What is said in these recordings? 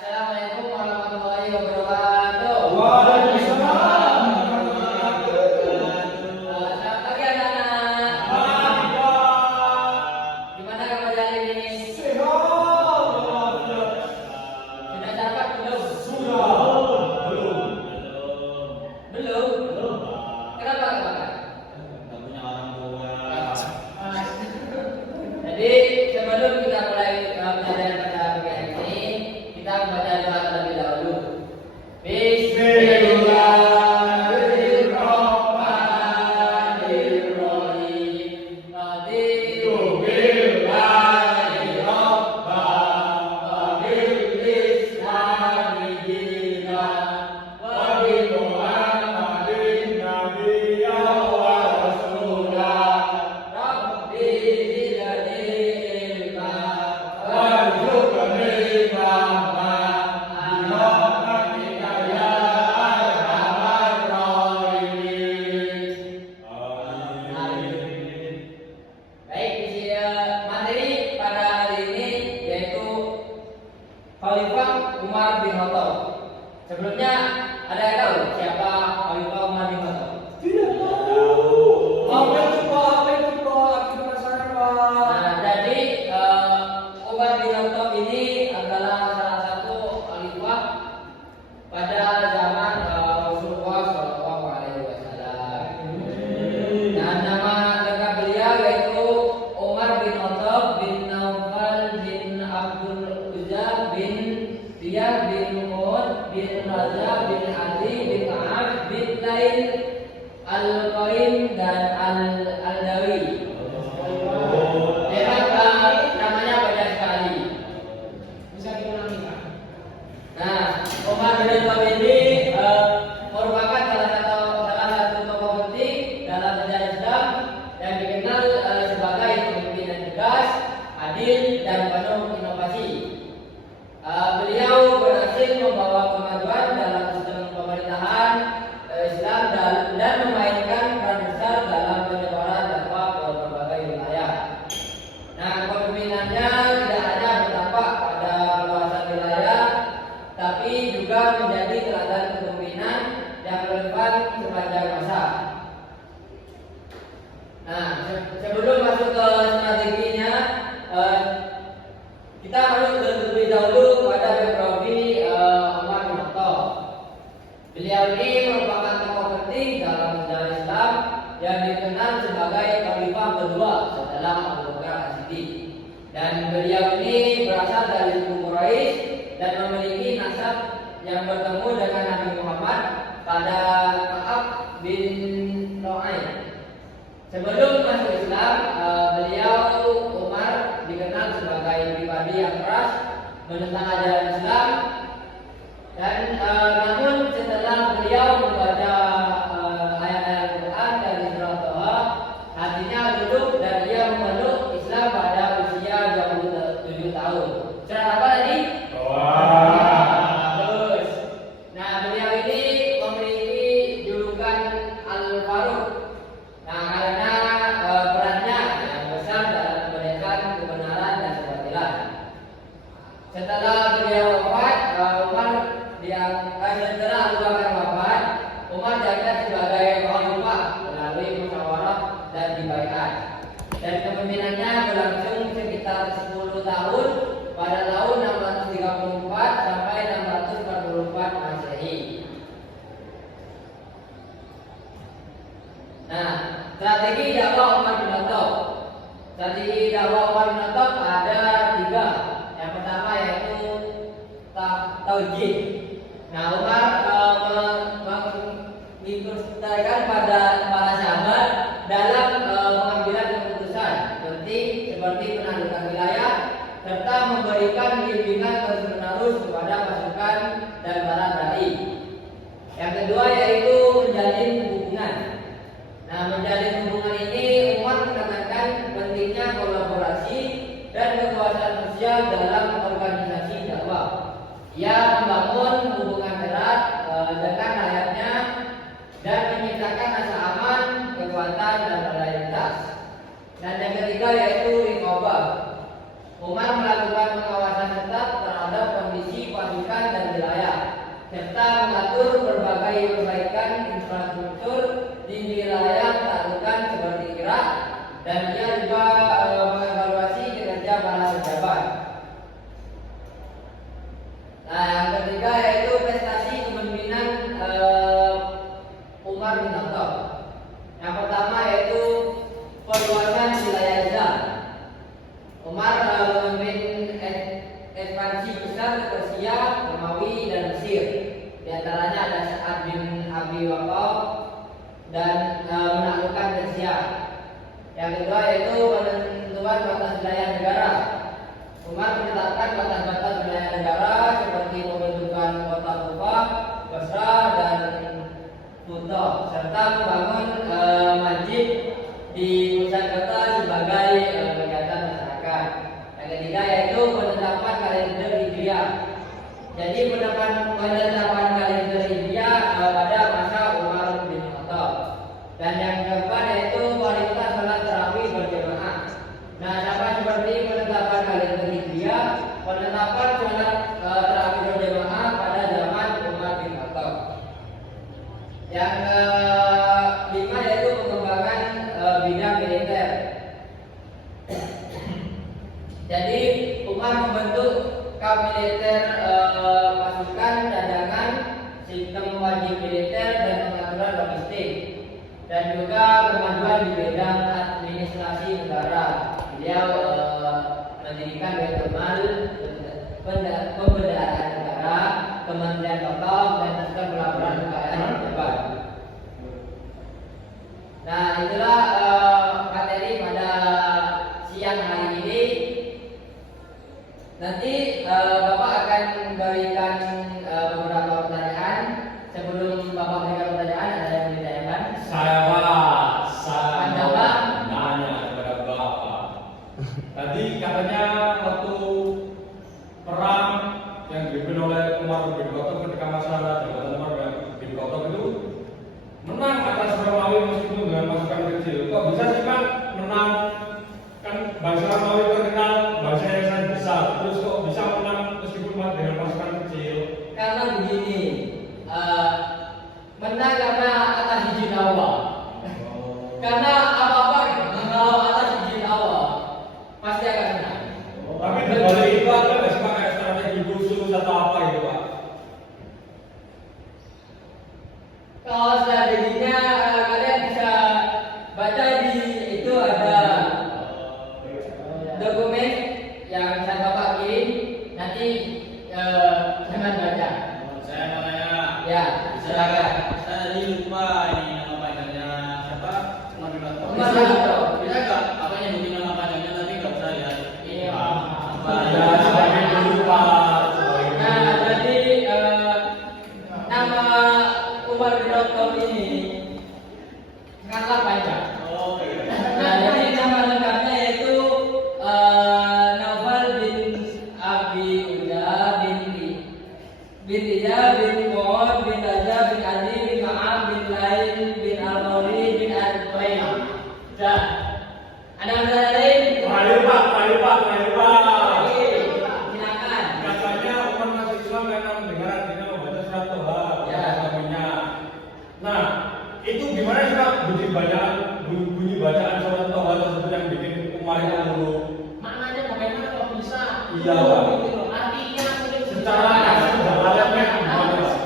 Assalamualaikum warahmatullahi wabarakatuh. Waalaikumsalam warahmatullahi wabarakatuh. Selamat pagi anak-anak. Pagi, Pak. Gimana kabar hari ini? Sehat walafiat. Sudah sarapan belum? Sudah. Belum. Belum. Belum. Kenapa nggak makan? Nggak punya orang tua. Jadi sebelum kita mulai pelajaran pada pagi hari ini, kita membaca doa terlebih dahulu. Bismillahirrahmanirrahim. Raditu billahi rabban wa bil islami dinan wa bi Muhammadin nabiyyan wa rasulah. Rabbi zidni ilma warzuqni fahma birahmatika ya arhamar rahimin. Amin. Baik, isi materi pada hari ini yaitu Khalifah Umar bin Khattab. Sebelumnya ada yang tahu siapa Khalifah Umar bin Khattab? Tidak tahu. Apa itu, Pak? Apa itu, Pak? Aku penasaran, Pak. Nah, jadi Umar bin Khattab ini adalah salah satu khalifah pada zaman Rasulullah Shallallahu Alaihi Wasallam. Dan nama lengkap beliau yaitu Umar bin Khattab bin Naufal bin Abdul Uzza bin Riyah bin Umar bin Raza bin Ali bin Ka'ab bin Lail Al-Qaim dan Al-Dawi. Memang namanya banyak sekali. Bisa diulangi, Pak? Nah, Umar bin Khattab ini merupakan salah satu tokoh penting dalam sejarah Islam yang dikenal sebagai pemimpin yang tegas, adil dan penuh inovasi. Beliau berhasil membawa kemajuan dalam sistem pemerintahan Islam dan memainkan peran besar dalam penyebaran dakwah ke berbagai wilayah. Nah, kepemimpinannya tidak hanya berdampak pada luasan wilayah, tapi juga menjadi teladan kepemimpinan yang relevan sepanjang masa. Nah, sebelum masuk ke strateginya, kita harus terlebih dahulu kepada biografi Umar bin Khattab. Beliau ini merupakan tokoh penting dalam sejarah Islam yang dikenal sebagai khalifah kedua setelah Abu Bakar As-Siddiq. Dan beliau ini berasal dari suku Quraisy dan memiliki nasab yang bertemu dengan Nabi Muhammad pada Ka'ab bin Lu'ay. Sebelum masuk Islam, beliau Umar dikenal sebagai pribadi yang keras menentang ajaran Islam. Dan namun setelah beliau membaca ayat-ayat Al-Quran dari surah Toha, hatinya luluh dan ia memeluk Islam pada usia 27 tahun. Surah apa tadi? Terus. Nah, beliau ini memiliki julukan Al-Faruq. Nah, karena perannya yang besar dalam membenarkan kebenaran dan kebatilan. Setelah beliau wafat, setelah Abu Bakar wafat, Umar diangkat sebagai khalifah melalui musyawarah dan dibaiat. Dan kepemimpinannya berlangsung sekitar 10 tahun pada tahun 634 sampai 644 Masehi. Nah, strategi dakwah Umar bin Khattab. Strategi dakwah Umar bin Khattab ada 3. Yang pertama yaitu taujih. Nah, Umar menginstruksikan pada para sahabat dalam pengambilan keputusan seperti penaklukan wilayah serta memberikan bimbingan terus-menerus kepada pasukan dan para dai. Yang kedua yaitu menjalin hubungan. Nah, menjalin hubungan ini Umar menekankan pentingnya kolaborasi dan kekuasaan sosial dalam organisasi dakwah. Ia membangun hubungan erat dengan rakyatnya dan menciptakan rasa aman, kekuatan dan loyalitas. Dan yang ketiga yaitu riqabah. Umar melakukan pengawasan ketat terhadap kondisi pasukan serta mengatur berbagai perbaikan infrastruktur di wilayah taklukan seperti Irak, dan dia juga mengevaluasi kinerja para pejabat. Nah, yang ketiga yaitu prestasi kepemimpinan Umar bin Khattab. Yang pertama yaitu perluasan wilayah Islam. Umar memimpin ekspansi besar ke Persia, Romawi, dan Mesir. Di antaranya ada Sa'ad bin Abi Waqqas dan menaklukkan Persia. Yang kedua yaitu penentuan batas wilayah negara. Umar menetapkan batas-batas wilayah negara seperti pembentukan kota Kufa, Basra, dan Kuta, serta membangun masjid di pusat kota sebagai kegiatan masyarakat. Yang ketiga yaitu penetapan kalender Hijriah. Jadi penetapan kalender Hijriah pada masa Umar bin Khattab. Dan yang keempat yaitu kualitas salat tarawih berjamaah. Nah, sama seperti penetapan kalender Hijriah, penetapan salat tarawih berjamaah pada zaman Umar bin Khattab. Yang kelima yaitu pengembangan bidang militer. Jadi Umar membentuk kap militer, pasukan cadangan, sistem wajib militer, dan pengaturan logistik, dan juga kemajuan di bidang administrasi negara. Beliau mendirikan Baitul Mal, pembendaharaan negara, Kementerian Tokoh, dan sistem pelaporan kekayaan pejabat. Nah, itulah materi pada siang hari ini. Nanti Bapak akan berikan beberapa pertanyaan. Sebelum Bapak berikan pertanyaan, ada yang ditanyakan? Saya Anda, mau Pak? nanya kepada Bapak. Tadi katanya waktu perang yang dipimpin oleh Umar bin Khattab ketika masa jabatan Umar bin Khattab itu menang atas Romawi meskipun dengan pasukan kecil. Kok bisa sih Pak menang? Kan bangsa Romawi terkenal bangsa yang sangat besar. Terus kok bisa menang meskipun dengan pasukan kecil? Karena begini, menang karena atas izin Allah. Karena apa-apa kalau atas izin Allah pasti akan menang. Tapi di balik itu ada nggak sih Pak kayak strategi khusus atau apa gitu Pak? Kalau strateginya kalian bisa baca di itu ada dokumen yang saya Bapak kirim, nanti jangan baca. Saya mau tanya. Ya, silakan. Saya tadi lupa ini nama panjangnya siapa? Umar bin Khattab. Umar bin Khattab. Bisa nggak? Apa nyebutin nama panjangnya tapi nggak usah ya. Iya. Ya, sebagai lupa. Nah, jadi nama Umar bin Khattab ini sangatlah panjang. Oh iya. Nah, jadi nama lengkapnya yaitu Naufal bin Abi Uda bin Ida bin Mu'ad bin Raja bin Ali bin Ma'ab bin Lain bin Al-Mawri bin Al-Qayyim. Dah. Ada pertanyaan lain? Terakhir Pak. Oke, silakan. Katanya umat masuk Islam karena mendengar artinya membaca surat Toha, Ya. suaminya. Nah, itu gimana sih Pak bunyi bacaan surat Toha tersebut yang bikin Umar itu dulu? Maknanya bagaimana kok bisa? Iya, Pak. Gitu loh. Artinya Secara ayatnya gimana Pak?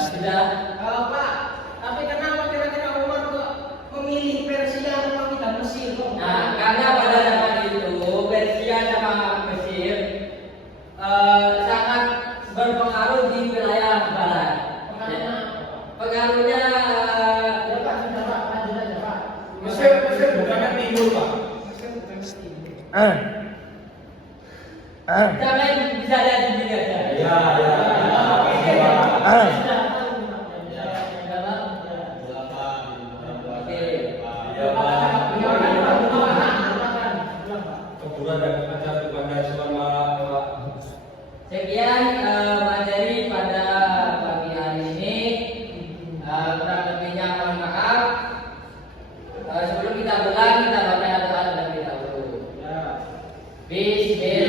Sudah. Pak, tapi kenapa kira-kira Umar kok memilih Persia atau kita Mesir kok? Nah, karena pada zaman itu Persia sama Mesir sangat berpengaruh di wilayah barat. Pengaruhnya apa? Pengaruhnya Ya Pak, sudah Pak, lanjut aja Pak. Mesir bukannya timur, Pak. Mesir bukan Mesir. jangan bisa lihat di sini aja. Ya, ya. Keburan dan acara dipandai selama Sekian materi pada pagi hari ini. Kurang lebihnya mohon maaf. Sebelum kita pulang, kita baca doa terlebih dahulu. Bismillahirrahmanirrahim.